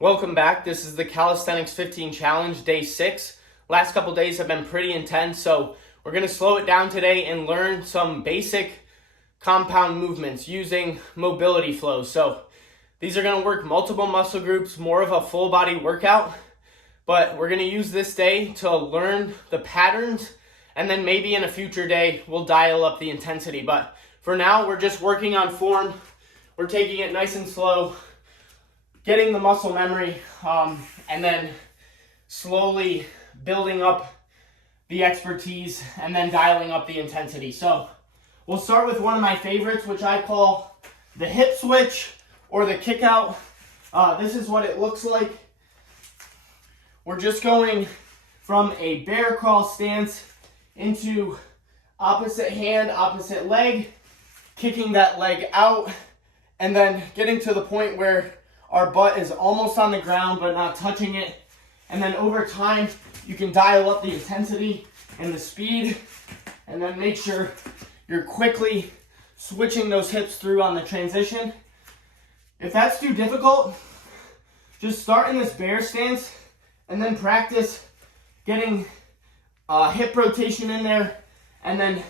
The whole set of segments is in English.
Welcome back. This is the Calisthenics 15 Challenge, day 6. Last couple days have been pretty intense, so we're going to slow it down today and learn some basic compound movements using mobility flows. So these are going to work multiple muscle groups, more of a full body workout, but we're going to use this day to learn the patterns, and then maybe in a future day we'll dial up the intensity. But for now, we're just working on form. We're taking it nice and slow, getting the muscle memory, and then slowly building up the expertise and then dialing up the intensity. So we'll start with one of my favorites, which I call the hip switch or the kick out. This is what it looks like. We're just going from a bear crawl stance into opposite hand, opposite leg, kicking that leg out, and then getting to the point where our butt is almost on the ground but not touching it. And then over time, you can dial up the intensity and the speed, and then make sure you're quickly switching those hips through on the transition. If that's too difficult, just start in this bear stance and then practice getting hip rotation in there and then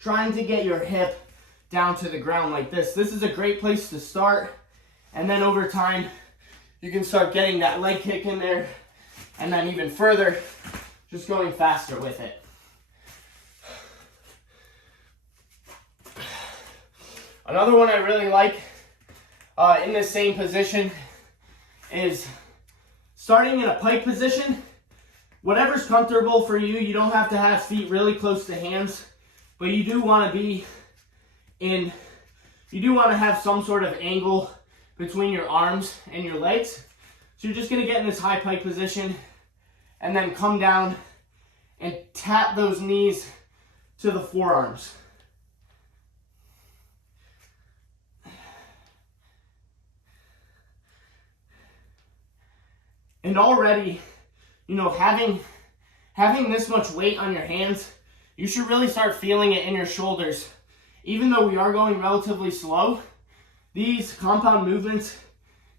trying to get your hip down to the ground like this. This is a great place to start. And then over time, you can start getting that leg kick in there, and then even further, just going faster with it. Another one I really like in this same position is starting in a pike position. Whatever's comfortable for you. You don't have to have feet really close to hands, but you do want to have some sort of angle between your arms and your legs. So you're just gonna get in this high pike position and then come down and tap those knees to the forearms. And already, having this much weight on your hands, you should really start feeling it in your shoulders. Even though we are going relatively slow, these compound movements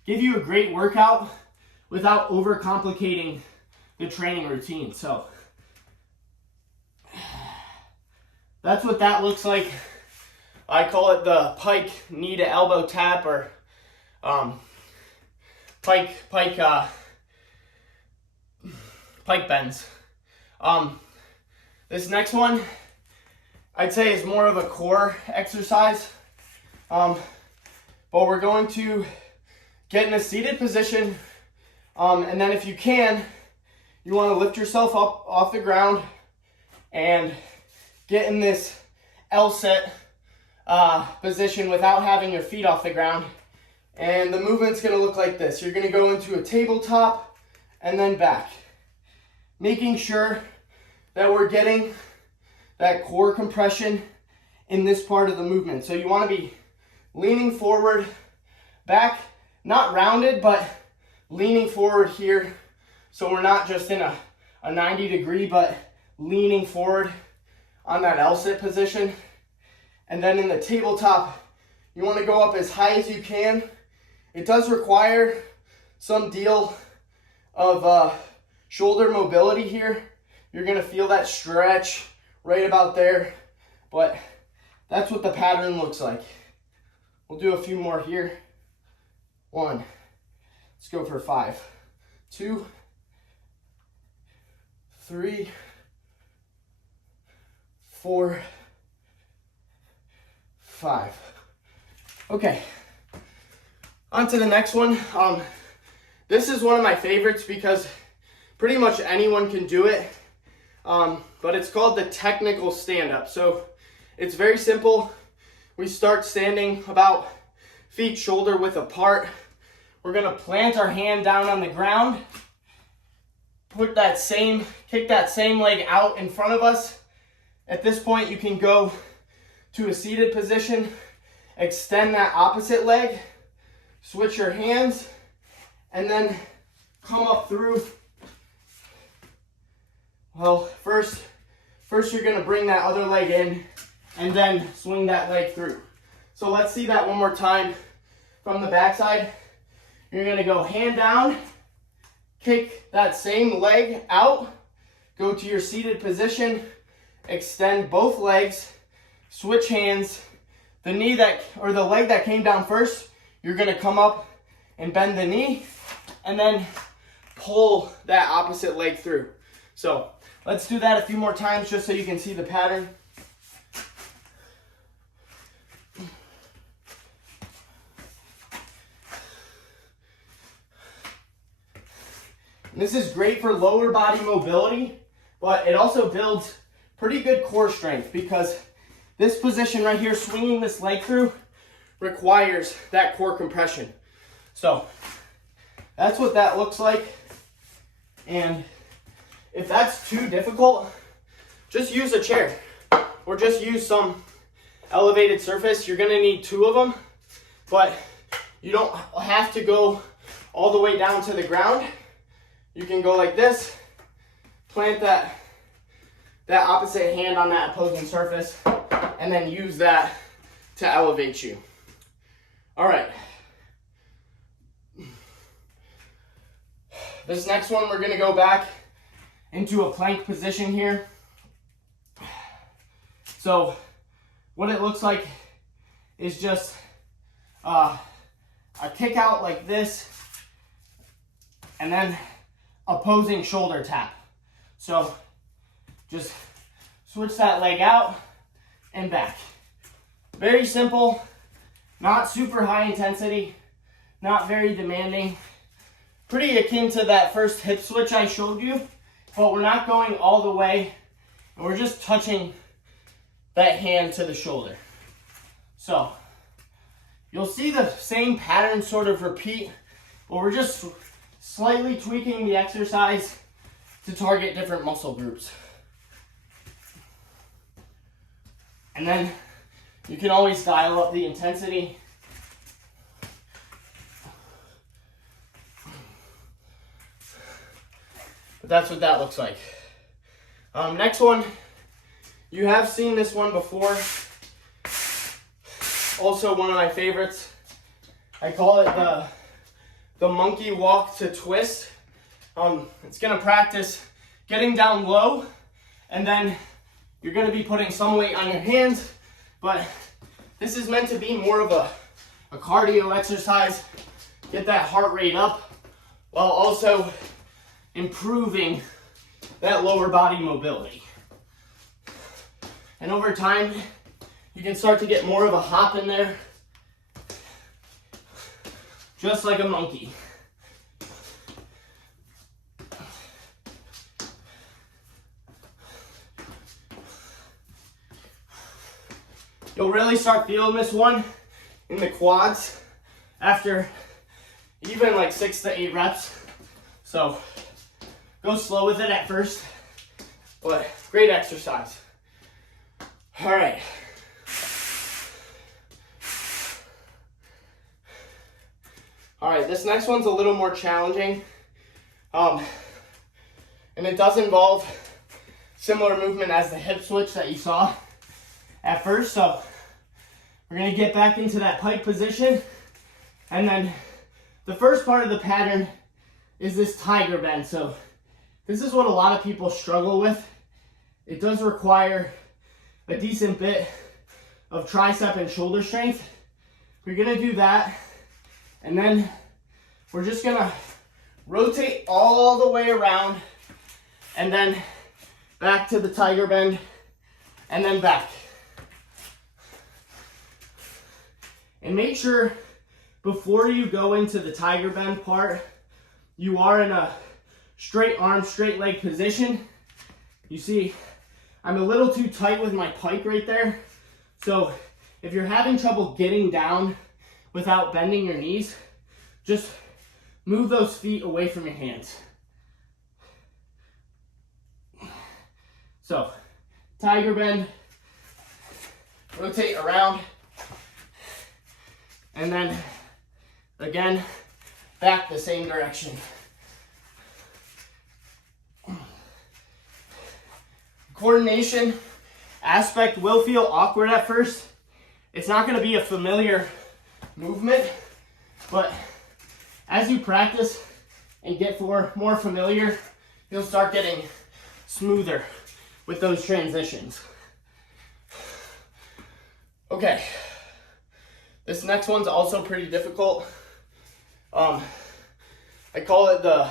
give you a great workout without overcomplicating the training routine. So that's what that looks like. I call it the pike knee to elbow tap, or pike bends. This next one, I'd say, is more of a core exercise. But we're going to get in a seated position, and then if you can, you want to lift yourself up off the ground and get in this L-sit position without having your feet off the ground. And the movement's going to look like this. You're going to go into a tabletop and then back, making sure that we're getting that core compression in this part of the movement. So you want to be leaning forward, back, not rounded, but leaning forward here. So we're not just in a 90 degree, but leaning forward on that L-sit position. And then in the tabletop, you want to go up as high as you can. It does require some deal of shoulder mobility here. You're going to feel that stretch right about there, but that's what the pattern looks like. We'll do a few more here. 1. Let's go for 5. 2. 3. 4. 5. Okay. On to the next one. This is one of my favorites because pretty much anyone can do it. But it's called the technical stand-up. So it's very simple. We start standing about feet shoulder width apart. We're gonna plant our hand down on the ground, kick that same leg out in front of us. At this point, you can go to a seated position, extend that opposite leg, switch your hands, and then come up through. Well, first you're gonna bring that other leg in and then swing that leg through. So let's see that one more time from the backside. You're gonna go hand down, kick that same leg out, go to your seated position, extend both legs, switch hands. The knee that, or the leg that came down first, you're gonna come up and bend the knee, and then pull that opposite leg through. So let's do that a few more times just so you can see the pattern. This is great for lower body mobility, but it also builds pretty good core strength because this position right here, swinging this leg through, requires that core compression. So that's what that looks like. And if that's too difficult, just use a chair or just use some elevated surface. You're gonna need 2 of them, but you don't have to go all the way down to the ground. You can go like this, plant that opposite hand on that opposing surface, and then use that to elevate you. All right. This next one, we're gonna go back into a plank position here. So what it looks like is just a kick out like this, and then opposing shoulder tap. So just switch that leg out and back. Very simple, not super high intensity, not very demanding. Pretty akin to that first hip switch I showed you, but we're not going all the way, and we're just touching that hand to the shoulder. So you'll see the same pattern sort of repeat, but we're just slightly tweaking the exercise to target different muscle groups. And then you can always dial up the intensity. But that's what that looks like. Next one, you have seen this one before. Also one of my favorites. I call it the monkey walk to twist. It's gonna practice getting down low, and then you're gonna be putting some weight on your hands, but this is meant to be more of a cardio exercise. Get that heart rate up while also improving that lower body mobility. And over time, you can start to get more of a hop in there, just like a monkey. You'll really start feeling this one in the quads after even like 6 to 8 reps. So go slow with it at first, but great exercise. All right. All right, this next one's a little more challenging. And it does involve similar movement as the hip switch that you saw at first. So we're gonna get back into that pike position. And then the first part of the pattern is this tiger bend. So this is what a lot of people struggle with. It does require a decent bit of tricep and shoulder strength. We're gonna do that. And then we're just gonna rotate all the way around and then back to the tiger bend and then back. And make sure before you go into the tiger bend part, you are in a straight arm, straight leg position. You see, I'm a little too tight with my pike right there. So if you're having trouble getting down without bending your knees, just move those feet away from your hands. So, tiger bend, rotate around, and then again, back the same direction. Coordination aspect will feel awkward at first. It's not going to be a familiar movement, but as you practice and get more familiar, you'll start getting smoother with those transitions. Okay, this next one's also pretty difficult. I call it the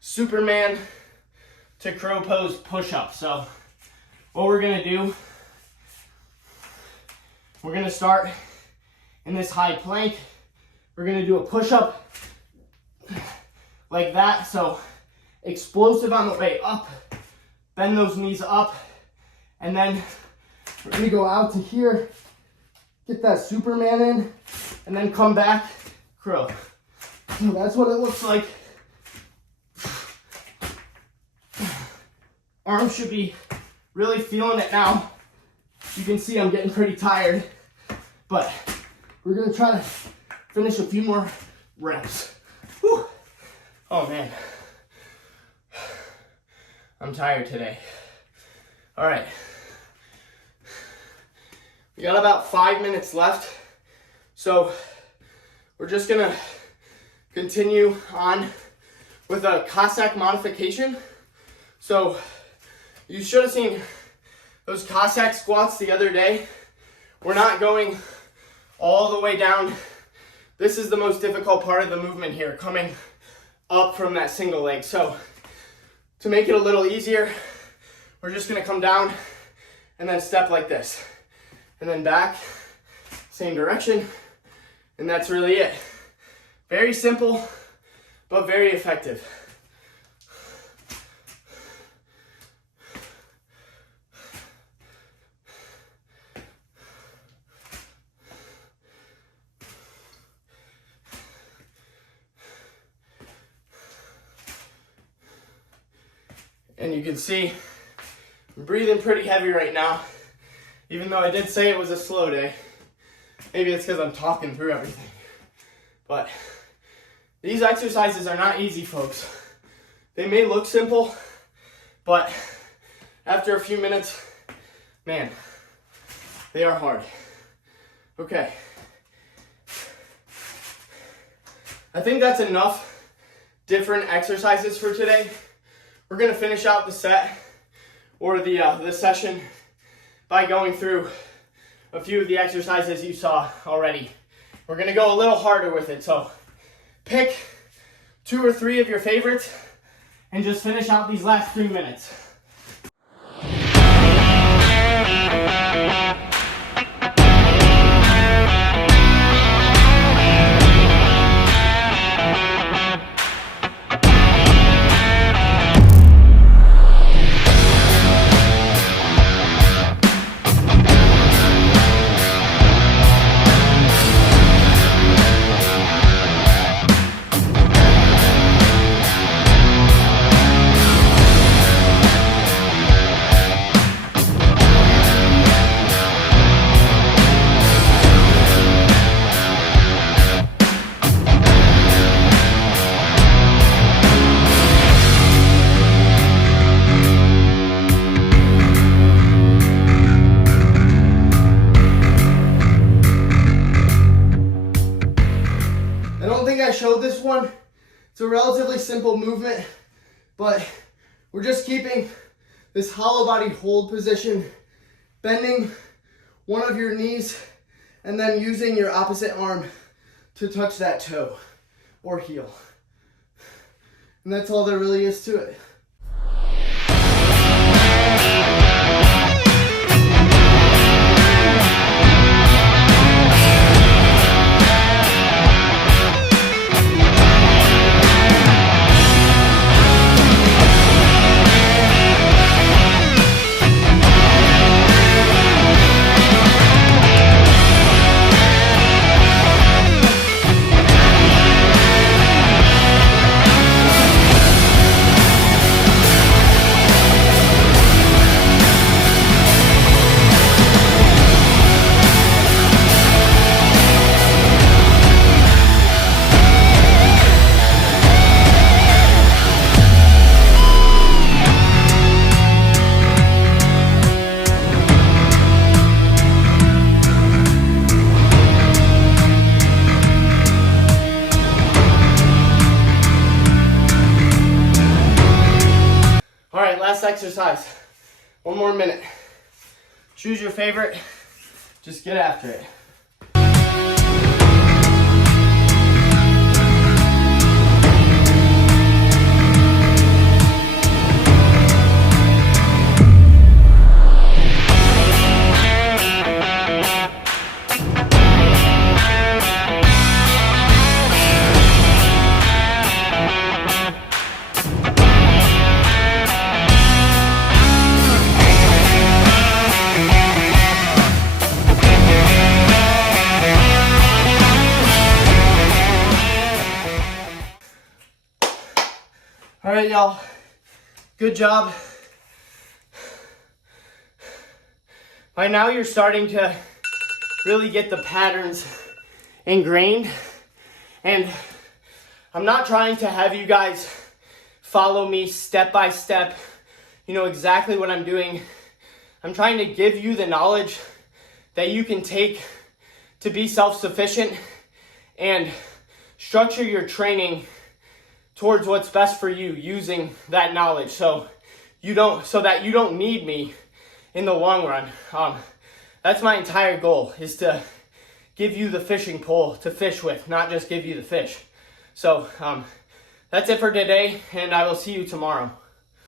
Superman to crow pose push-up. So what we're gonna do, we're gonna start in this high plank. We're gonna do a push-up like that. So explosive on the way up, bend those knees up, and then we're gonna go out to here, get that Superman in, and then come back, crow. So that's what it looks like. Arms should be really feeling it now. You can see I'm getting pretty tired, but we're gonna try to finish a few more reps. Whew. Oh man, I'm tired today. All right, we got about 5 minutes left, so we're just gonna continue on with a Cossack modification. So you should have seen those Cossack squats the other day. We're not going all the way down. This is the most difficult part of the movement here, coming up from that single leg. So to make it a little easier, we're just gonna come down and then step like this. And then back, same direction, and that's really it. Very simple, but very effective. And you can see I'm breathing pretty heavy right now, even though I did say it was a slow day. Maybe it's because I'm talking through everything. But these exercises are not easy, folks. They may look simple, but after a few minutes, man, they are hard. Okay. I think that's enough different exercises for today. We're gonna finish out the set or the session by going through a few of the exercises you saw already. We're gonna go a little harder with it, so pick 2 or 3 of your favorites and just finish out these last 3 minutes. Showed this one. It's a relatively simple movement, but we're just keeping this hollow body hold position, bending one of your knees, and then using your opposite arm to touch that toe or heel. And that's all there really is to it. Last exercise. 1 more minute. Choose your favorite. Just get after it. All right, y'all. Good job. By now, you're starting to really get the patterns ingrained. And I'm not trying to have you guys follow me step by step. You know exactly what I'm doing. I'm trying to give you the knowledge that you can take to be self-sufficient and structure your training towards what's best for you using that knowledge, so that you don't need me in the long run. That's my entire goal, is to give you the fishing pole to fish with, not just give you the fish. So that's it for today, and I will see you tomorrow.